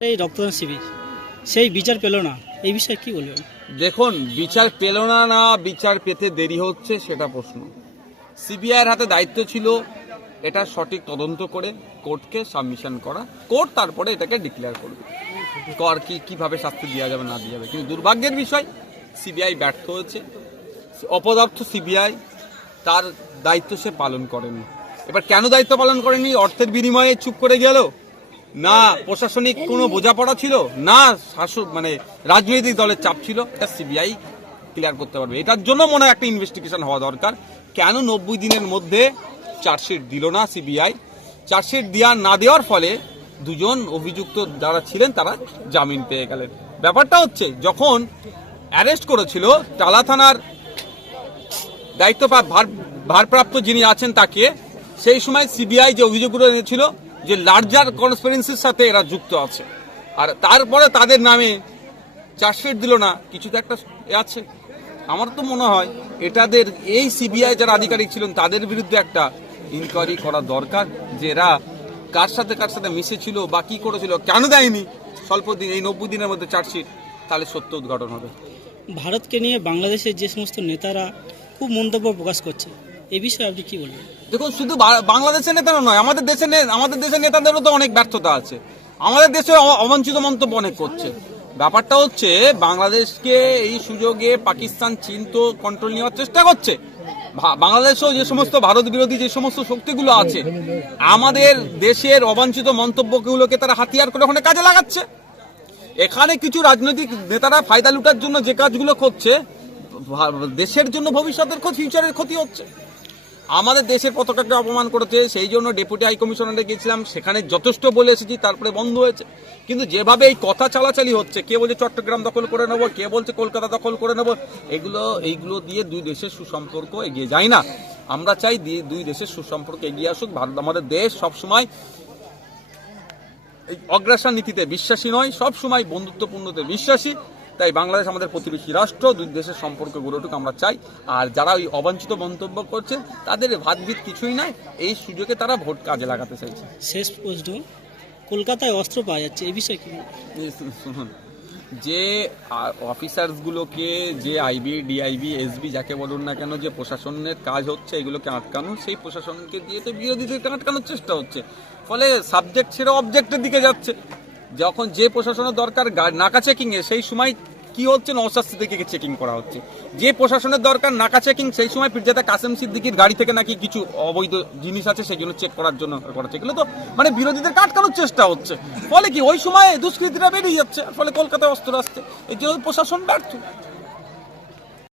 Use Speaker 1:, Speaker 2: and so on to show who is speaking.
Speaker 1: এই রক্তদান শিবির। সেই বিচার পেল না। এই বিষয়ে কি বলবেন?
Speaker 2: দেখুন, বিচার পেল না না, বিচার পেতে দেরি হচ্ছে, সেটা প্রশ্ন। সিবিআইয়ের হাতে দায়িত্ব ছিল এটা সঠিক তদন্ত করে, কোর্টকে সাবমিশন করা। কোর্ট তারপরে এটাকে ডিক্লেয়ার করবে। কর কি, কীভাবে শাস্তি দেওয়া যাবে, না দেওয়া যাবে। কিন্তু দুর্ভাগ্যের বিষয়, সিবিআই ব্যর্থ হয়েছে। অপদার্থ সিবিআই, তার দায়িত্ব সে পালন করেনি। এবার কেন দায়িত্ব পালন করেনি? অর্থের বিনিময়ে চুপ করে গেল? না, প্রশাসনিক কোনো বোঝাপড়া ছিল? না, শাসক মানে রাজনৈতিক দলের চাপ ছিল। এটা সিবিআই ক্লিয়ার করতে পারবে। এটার জন্য মনে হয় একটা ইনভেস্টিগেশন হওয়া দরকার। কেন নব্বই দিনের মধ্যে চার্জশিট দিল না সিবিআই? চার্জশিট দেওয়া না দেওয়ার ফলে দুজন অভিযুক্ত যারা ছিলেন, তারা জামিন পেয়ে গেলেন। ব্যাপারটা হচ্ছে, যখন অ্যারেস্ট করেছিল, টালা থানার দায়িত্ব ভার, ভারপ্রাপ্ত যিনি আছেন তাকে, সেই সময় সিবিআই যে অভিযোগগুলো এনেছিল যে লার্জার কনসপিরেন্সির সাথে এরা যুক্ত আছে। আর তারপরে তাদের নামে চার্জশিট দিল না, কিছু তো একটা আছে। আমার তো মনে হয় এটাদের, এই সিবিআই যারা আধিকারিক ছিলেন, তাদের বিরুদ্ধে একটা ইনকোয়ারি করা দরকার যে এরা কার সাথে কার সাথে মিশেছিল বা কী করেছিল, কেন দেয়নি স্বল্প দিন এই নব্বই দিনের মধ্যে চার্জশিট তাহলে সত্য উদ্ঘাটন হবে।
Speaker 1: ভারতকে নিয়ে বাংলাদেশের যে সমস্ত নেতারা খুব মন্তব্য প্রকাশ করছে। এই বিষয়ে আপনি কি বলবেন?
Speaker 2: দেখুন, শুধু বাংলাদেশের নেতারা নয়, আমাদের দেশের আমাদের দেশের নেতাদেরও তো অনেক ব্যর্থতা আছে। আমাদের দেশে অবাঞ্ছিত মন্তব্য অনেক করছে। ব্যাপারটা হচ্ছে, বাংলাদেশকে এই সুযোগে পাকিস্তান চীন তো কন্ট্রোল নেওয়ার চেষ্টা করছে। বাংলাদেশেও যে সমস্ত ভারত বিরোধী যে সমস্ত শক্তিগুলো আছে, আমাদের দেশের অবাঞ্ছিত মন্তব্যগুলোকে তারা হাতিয়ার করে ওখানে কাজে লাগাচ্ছে। এখানে কিছু রাজনৈতিক নেতারা ফায়দা লুটার জন্য যে কাজগুলো করছে দেশের জন্য ভবিষ্যতের ক্ষতি ফিউচারের ক্ষতি হচ্ছে। আমাদের দেশের পতাকাকে অপমান করেছে, সেই জন্য ডেপুটি হাই কমিশনারে গেছিলাম সেখানে যথেষ্ট বলে এসেছি, তারপরে বন্ধ হয়েছে। কিন্তু যেভাবে এই কথা চালাচালি হচ্ছে, কে বলছে চট্টগ্রাম দখল করে নেব, কে বলছে কলকাতা দখল করে নেব, এগুলো, এইগুলো দিয়ে দুই দেশের সুসম্পর্ক এগিয়ে যায় না। আমরা চাই দুই দেশের সুসম্পর্ক এগিয়ে আসুক, ভারত আমাদের দেশ সবসময় এই অগ্রাসন নীতিতে বিশ্বাসী নয় সব সময় বন্ধুত্বপূর্ণতে বিশ্বাসী। তাই বাংলাদেশ আমাদের প্রতিবেশী রাষ্ট্র দুই দেশের সম্পর্ক উঠুক আমরা চাই। আর যারা ওই অবাঞ্ছিত মন্তব্য করছে তাদের ভাতভিত কিছুই নাই। এই সুযোগে তারা ভোট কাজে লাগাতে চাইছে।
Speaker 1: শেষ প্রশ্ন কলকাতায় অস্ত্র পাওয়া যাচ্ছে এই বিষয়ে কি?
Speaker 2: শুনুন যে অফিসার্সগুলোকে যে আইবি ডিআইবি এসবি যাকে বলুন না কেন যে প্রশাসনের কাজ হচ্ছে এগুলোকে আটকানো সেই প্রশাসনকে দিয়ে তো বিরোধীদেরকে আটকানোর চেষ্টা হচ্ছে। ফলে সাবজেক্ট ছেড়ে অবজেক্টের দিকে যাচ্ছে। যখন যে প্রশাসনের দরকার নাকা চেকিং এ সেই সময় কি হচ্ছে? নওশাদ সিদ্দিকিকে চেকিং করা হচ্ছে। যে প্রশাসনের দরকার, নাকা চেকিং সেই সময় পিরজাদা কাসেম সিদ্দিকির গাড়ি থেকে নাকি কিছু অবৈধ জিনিস আছে সেগুলো চেক করার জন্য করা হচ্ছে। তো মানে বিরোধীদের কাটকানোর চেষ্টা হচ্ছে। ফলে কি? ওই সময় দুষ্কৃতীরা বেরিয়ে যাচ্ছে। ফলে কলকাতায় অস্ত্র আসছে। এই প্রশাসন ব্যর্থ।